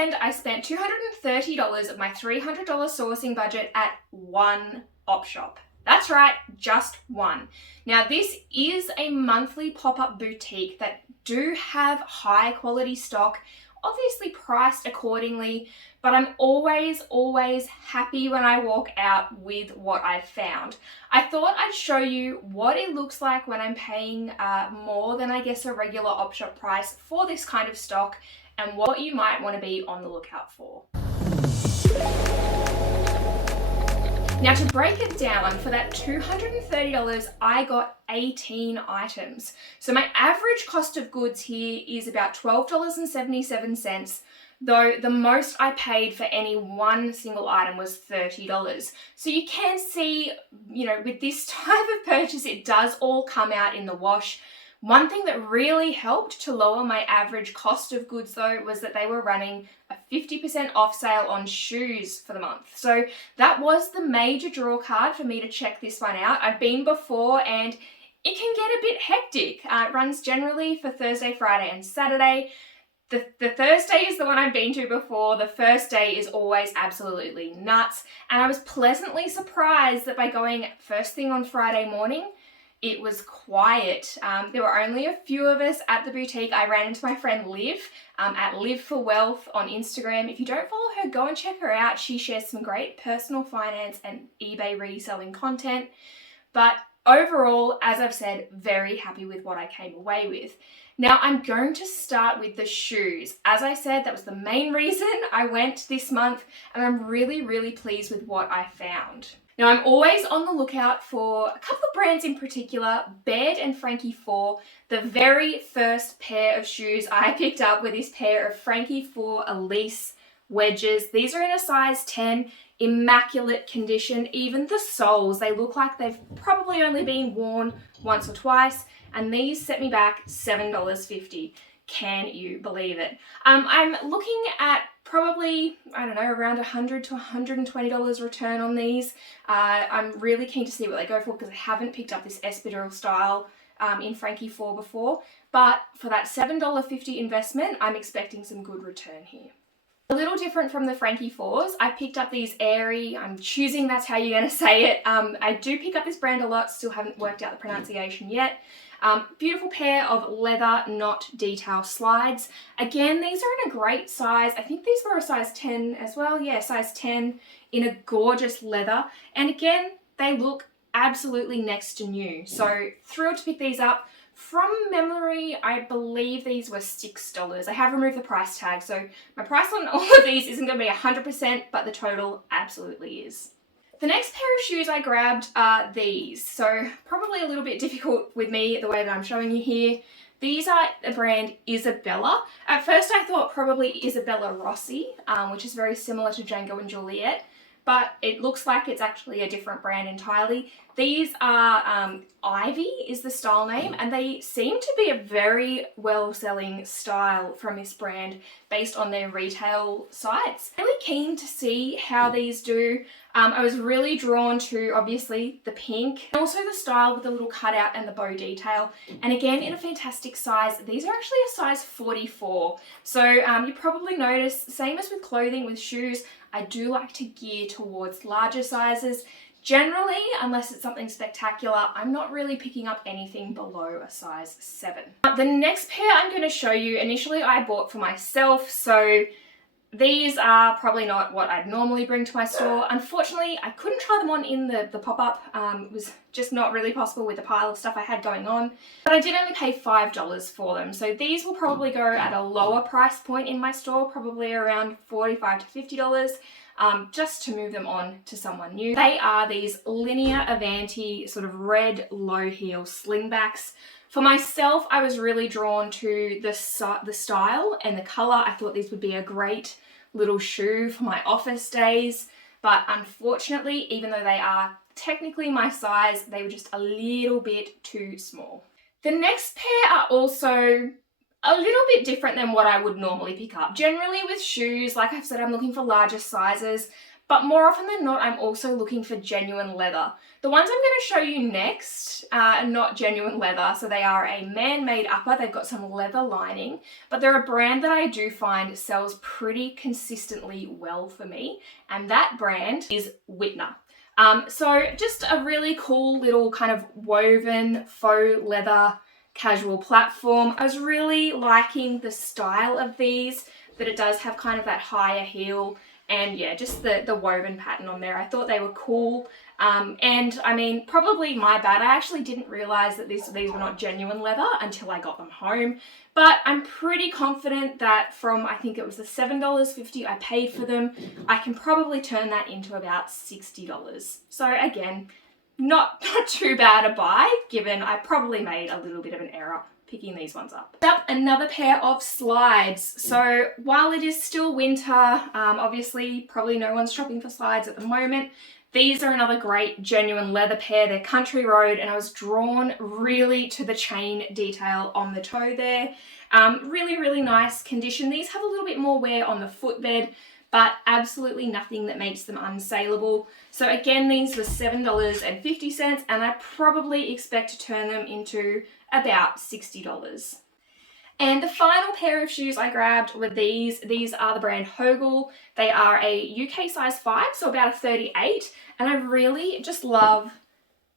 weekend, I spent $230 of my $300 sourcing budget at one op shop. That's right, just one. Now, this is a monthly pop-up boutique that do have high quality stock, obviously priced accordingly, but I'm always happy when I walk out with what I've found. I thought I'd show you what it looks like when I'm paying more than I guess a regular op shop price for this kind of stock, and what you might want to be on the lookout for. Now, to break it down, for that $230, I got 18 items. So my average cost of goods here is about $12.77, though the most I paid for any one single item was $30. So you can see, with this type of purchase, it does all come out in the wash. One thing that really helped to lower my average cost of goods though was that they were running a 50% off sale on shoes for the month. So that was the major draw card for me to check this one out. I've been before and it can get a bit hectic. It runs generally for Thursday, Friday and Saturday. The Thursday is the one I've been to before. The first day is always absolutely nuts. And I was pleasantly surprised that by going first thing on Friday morning, it was quiet. There were only a few of us at the boutique. I ran into my friend Liv at Live for Wealth on Instagram. If you don't follow her, go and check her out. She shares some great personal finance and eBay reselling content. But overall, as I've said, very happy with what I came away with. Now I'm going to start with the shoes. As I said, that was the main reason I went this month, and I'm really pleased with what I found. Now, I'm always on the lookout for a couple of brands in particular, Baird and Frankie 4. The very first pair of shoes I picked up were this pair of Frankie 4 Elise wedges. These are in a size 10, immaculate condition. Even the soles, they look like they've probably only been worn once or twice, and these set me back $7.50. Can you believe it? I'm looking at probably, around $100 to $120 return on these. I'm really keen to see what they go for because I haven't picked up this epidural style in Frankie 4 before, but for that $7.50 investment, I'm expecting some good return here. A little different from the Frankie 4s, I picked up these Airy, I'm choosing that's how you're going to say it. I do pick up this brand a lot, still haven't worked out the pronunciation yet. Beautiful pair of leather knot detail slides. Again, these are in a great size. I think these were a size 10 as well. Yeah, size 10 in a gorgeous leather. And again, they look absolutely next to new. So thrilled to pick these up. From memory, I believe these were $6. I have removed the price tag, so my price on all of these isn't going to be 100%, but the total absolutely is. The next pair of shoes I grabbed are these. So probably a little bit difficult with me the way that I'm showing you here. These are the brand Isabella. At first I thought probably Isabella Rossi, which is very similar to Django and Juliet, but it looks like it's actually a different brand entirely. These are Ivy is the style name, and they seem to be a very well-selling style from this brand based on their retail sites. Really keen to see how these do. I was really drawn to obviously the pink and also the style with the little cutout and the bow detail, and again in a fantastic size. These are actually a size 44, so you probably notice, same as with clothing, with shoes, I do like to gear towards larger sizes. Generally, unless it's something spectacular, I'm not really picking up anything below a size 7. The next pair I'm going to show you, initially I bought for myself, so these are probably not what I'd normally bring to my store. Unfortunately, I couldn't try them on in the pop-up. It was just not really possible with the pile of stuff I had going on. But I did only pay $5 for them. So these will probably go at a lower price point in my store, probably around $45 to $50, just to move them on to someone new. They are these Linea Avanti sort of red low heel slingbacks. For myself, I was really drawn to the style and the colour. I thought these would be a great little shoe for my office days, but unfortunately, even though they are technically my size, they were just a little bit too small. The next pair are also a little bit different than what I would normally pick up. Generally with shoes, like I've said, I'm looking for larger sizes, but more often than not, I'm also looking for genuine leather. The ones I'm going to show you next are not genuine leather, so they are a man-made upper. They've got some leather lining, but they're a brand that I do find sells pretty consistently well for me, and that brand is Whitner. So just a really cool little kind of woven faux leather casual platform. I was really liking the style of these, that it does have kind of that higher heel, and yeah, just the woven pattern on there. I thought they were cool. And I mean, probably my bad. I actually didn't realize that these were not genuine leather until I got them home. But I'm pretty confident that from, I think it was the $7.50 I paid for them, I can probably turn that into about $60. So again, not too bad a buy, given I probably made a little bit of an error picking these ones up. Another pair of slides. So while it is still winter, obviously probably no one's shopping for slides at the moment. These are another great genuine leather pair. They're Country Road, and I was drawn really to the chain detail on the toe there. Really, really nice condition. These have a little bit more wear on the footbed, but absolutely nothing that makes them unsaleable. So again, these were $7.50, and I probably expect to turn them into about $60. And the final pair of shoes I grabbed were these. These are the brand Hogle. They are a UK size 5, so about a 38. And I really just love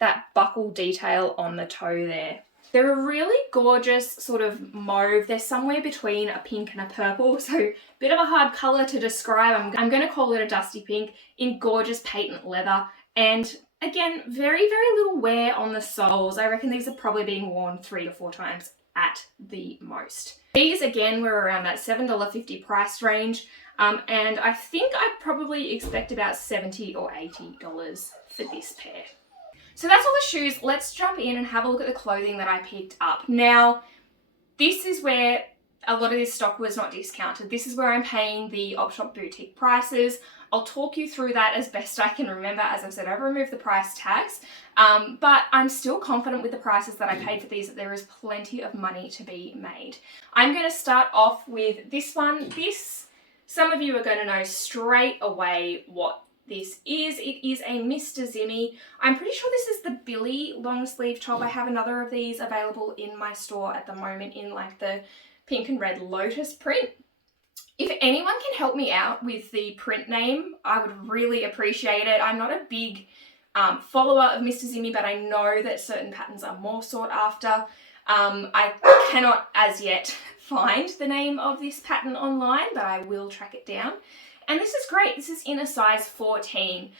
that buckle detail on the toe there. They're a really gorgeous sort of mauve. They're somewhere between a pink and a purple, so a bit of a hard color to describe. I'm going to call it a dusty pink in gorgeous patent leather. And again, very, very little wear on the soles. I reckon these are probably being worn 3 to 4 times at the most. These again were around that $7.50 price range, and I think I'd probably expect about $70 or $80 for this pair. So that's all the shoes. Let's jump in and have a look at the clothing that I picked up. Now, this is where a lot of this stock was not discounted. This is where I'm paying the Op Shop boutique prices. I'll talk you through that as best I can remember. As I've said, I've removed the price tags, but I'm still confident with the prices that I paid for these, that there is plenty of money to be made. I'm going to start off with this one. Some of you are going to know straight away what this is. It is a Mr. Zimmy. I'm pretty sure this is the Billy long sleeve top. I have another of these available in my store at the moment in like the pink and red lotus print. If anyone can help me out with the print name, I would really appreciate it. I'm not a big follower of Mr. Zimmy, but I know that certain patterns are more sought after. I cannot as yet find the name of this pattern online, but I will track it down. And this is great. This is in a size 14.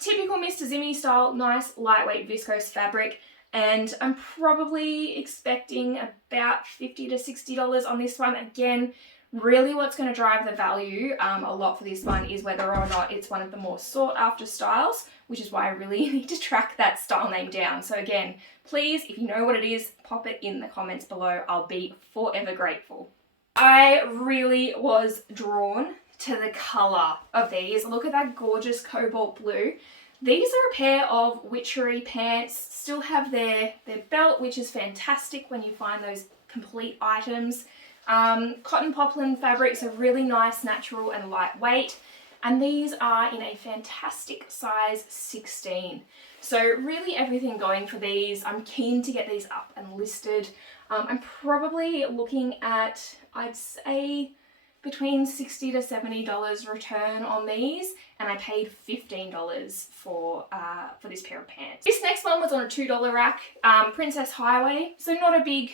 Typical Mr. Zimmy style, nice lightweight viscose fabric. And I'm probably expecting about $50 to $60 on this one. Again, really what's going to drive the value a lot for this one is whether or not it's one of the more sought after styles, which is why I really need to track that style name down. So again, please, if you know what it is, pop it in the comments below. I'll be forever grateful. I really was drawn to the color of these. Look at that gorgeous cobalt blue. These are a pair of witchery pants, still have their belt, which is fantastic when you find those complete items. Cotton poplin fabrics are really nice, natural and lightweight. And these are in a fantastic size 16. So really everything going for these. I'm keen to get these up and listed. I'm probably looking at, I'd say, between $60 to $70 return on these, and I paid $15 for this pair of pants. This next one was on a $2 rack, Princess Highway, so not a big,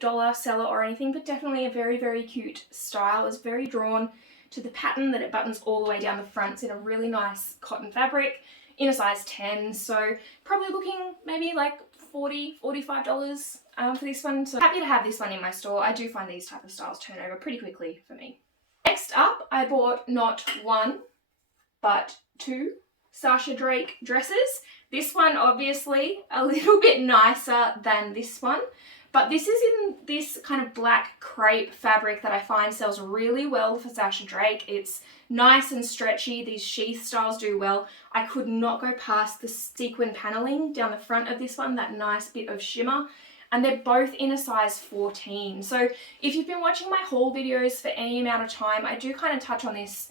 dollar seller or anything, but definitely a very, very cute style. I was very drawn to the pattern that it buttons all the way down the front. It's in a really nice cotton fabric in a size 10, so probably looking maybe like $40, $45 for this one. So happy to have this one in my store. I do find these type of styles turn over pretty quickly for me. Next up, I bought not one, but 2 Sasha Drake dresses. This one obviously a little bit nicer than this one, but this is in this kind of black crepe fabric that I find sells really well for Sasha Drake. It's nice and stretchy. These sheath styles do well. I could not go past the sequin paneling down the front of this one, that nice bit of shimmer. And they're both in a size 14. So if you've been watching my haul videos for any amount of time, I do kind of touch on this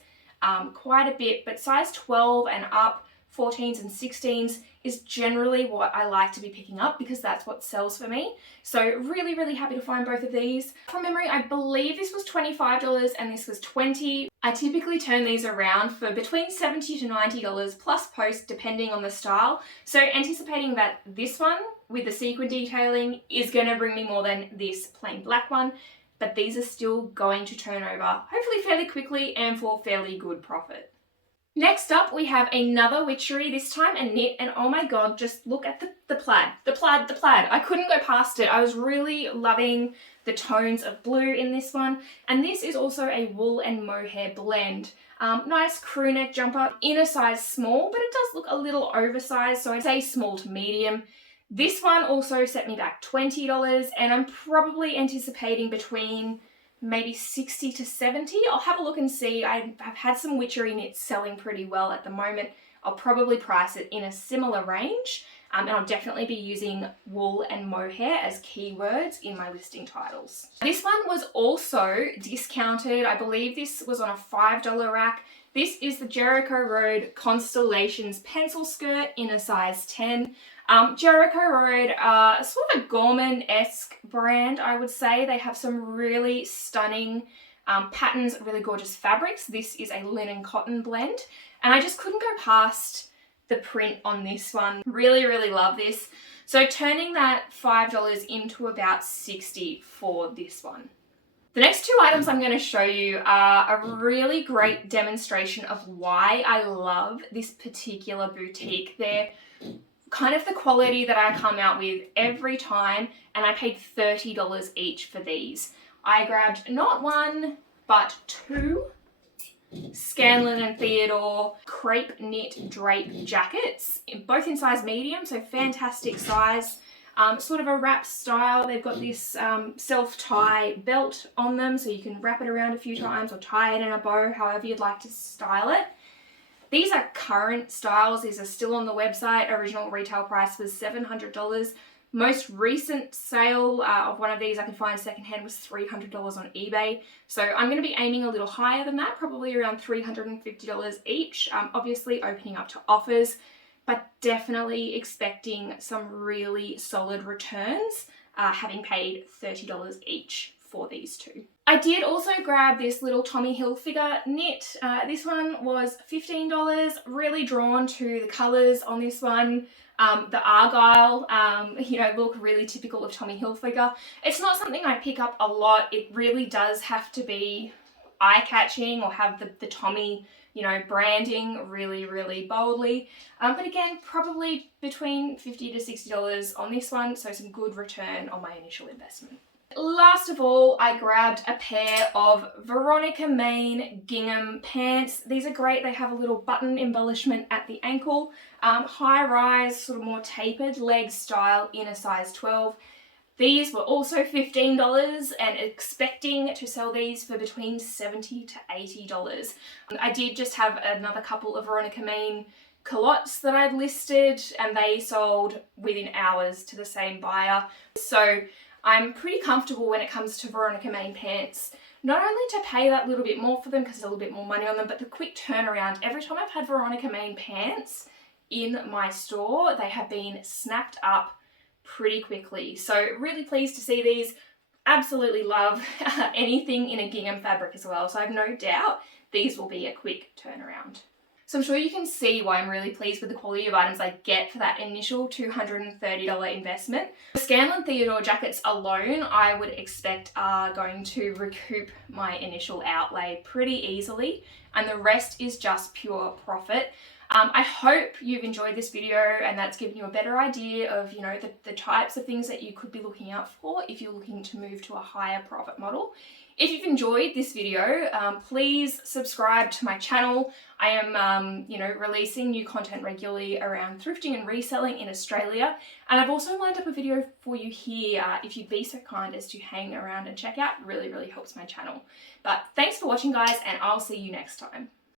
quite a bit, but size 12 and up, 14s and 16s is generally what I like to be picking up because that's what sells for me. So really, really happy to find both of these. From memory, I believe this was $25 and this was $20. I typically turn these around for between $70 to $90 plus post depending on the style. So anticipating that this one with the sequin detailing is going to bring me more than this plain black one, but these are still going to turn over hopefully fairly quickly and for fairly good profit. Next up, we have another witchery, this time a knit, and oh my god, just look at the plaid. The plaid. I couldn't go past it. I was really loving the tones of blue in this one, and this is also a wool and mohair blend. Nice crew neck jumper in a size small, but it does look a little oversized, so I'd say small to medium. This one also set me back $20, and I'm probably anticipating between maybe 60 to 70. I'll have a look and see. I've had some witchery knits selling pretty well at the moment. I'll probably price it in a similar range, and I'll definitely be using wool and mohair as keywords in my listing titles. This one was also discounted. I believe this was on a $5 rack. This is the Jericho Road Constellations pencil skirt in a size 10. Jericho Road are sort of a Gorman-esque brand, I would say. They have some really stunning patterns, really gorgeous fabrics. This is a linen cotton blend, and I just couldn't go past the print on this one. Really, really love this. So turning that $5 into about $60 for this one. The next two items I'm going to show you are a really great demonstration of why I love this particular boutique. They're kind of the quality that I come out with every time, and I paid $30 each for these. I grabbed not one, but two Scanlon and Theodore crepe knit drape jackets, both in size medium, so fantastic size. Sort of a wrap style. They've got this self-tie belt on them, so you can wrap it around a few times or tie it in a bow, however you'd like to style it. These are current styles. These are still on the website. Original retail price was $700. Most recent sale of one of these I could find secondhand was $300 on eBay. So I'm going to be aiming a little higher than that, probably around $350 each. Obviously opening up to offers, but definitely expecting some really solid returns, having paid $30 each for these two. I did also grab this little Tommy Hilfiger knit. This one was $15. Really drawn to the colours on this one. The argyle, look really typical of Tommy Hilfiger. It's not something I pick up a lot. It really does have to be eye-catching or have the Tommy, branding really, really boldly. But again, probably between $50 to $60 on this one, so some good return on my initial investment. Last of all, I grabbed a pair of Veronica Main gingham pants. These are great. They have a little button embellishment at the ankle. High rise, sort of more tapered leg style in a size 12. These were also $15 and expecting to sell these for between $70 to $80. I did just have another couple of Veronica Main culottes that I'd listed, and they sold within hours to the same buyer. So I'm pretty comfortable when it comes to Veronica Main pants, not only to pay that little bit more for them because there's a little bit more money on them, but the quick turnaround. Every time I've had Veronica Main pants in my store, they have been snapped up pretty quickly. So really pleased to see these. Absolutely love anything in a gingham fabric as well. So I have no doubt these will be a quick turnaround. So I'm sure you can see why I'm really pleased with the quality of items I get for that initial $230 investment. The Scanlon Theodore jackets alone, I would expect are going to recoup my initial outlay pretty easily, and the rest is just pure profit. I hope you've enjoyed this video and that's given you a better idea of, the types of things that you could be looking out for if you're looking to move to a higher profit model. If you've enjoyed this video, please subscribe to my channel. I am, releasing new content regularly around thrifting and reselling in Australia. And I've also lined up a video for you here, if you'd be so kind as to hang around and check out. It really, really helps my channel. But thanks for watching, guys, and I'll see you next time.